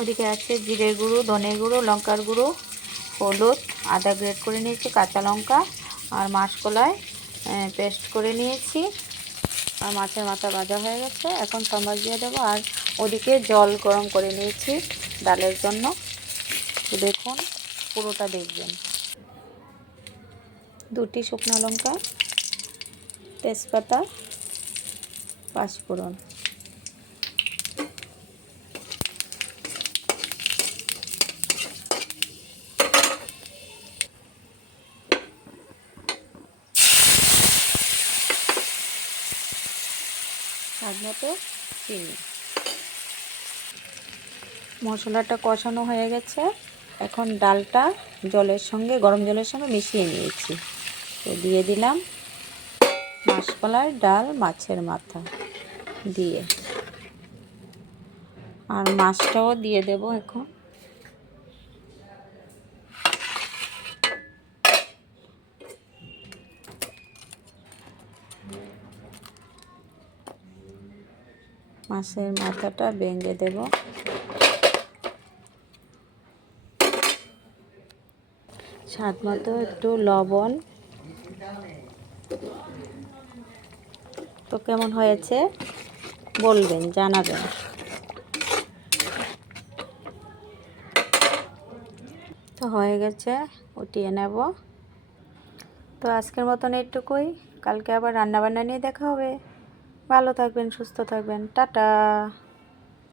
ওদিকে আছে জিরের গুঁড়ো, ধনের গুঁড়ো, লঙ্কার গুঁড়ো, হলুদ, আদা গ্রেট করে নিয়েছি, কাঁচা লঙ্কা আর মাসকলাই পেস্ট করে নিয়েছি। আর মাছের মাথা ভাজা হয়ে গেছে, এখন সম্বাস দিয়ে দেবো। আর ওদিকে জল গরম করে নিয়েছি ডালের জন্য। তো দেখুন, পুরোটা দেখবেন। 2টি শুকনো লঙ্কা, তেজপাতা, পাঁচফোড়ন। স্বাদ মতো চিনি। মশলাটা কষানো হয়ে গেছে, এখন ডালটা জলের সঙ্গে, গরম জলের সঙ্গে মিশিয়ে নিয়েছি। তো দিয়ে দিলাম মাসকলাই, ডাল, মাছের মাথা দিয়ে, আর মাছটাও দিয়ে দেব এখন। মাছের মাথাটা ভেঙে দেব। স্বাদ মতো একটু লবণ। তো কেমন হয়েছে বলবেন, জানাবেন। তো হয়ে গেছে, উঠিয়ে নেব। তো আজকের মতন এইটুকুই, কালকে আবার রান্নাবান্না নিয়ে দেখা হবে। ভালো থাকবেন, সুস্থ থাকবেন, টাটা।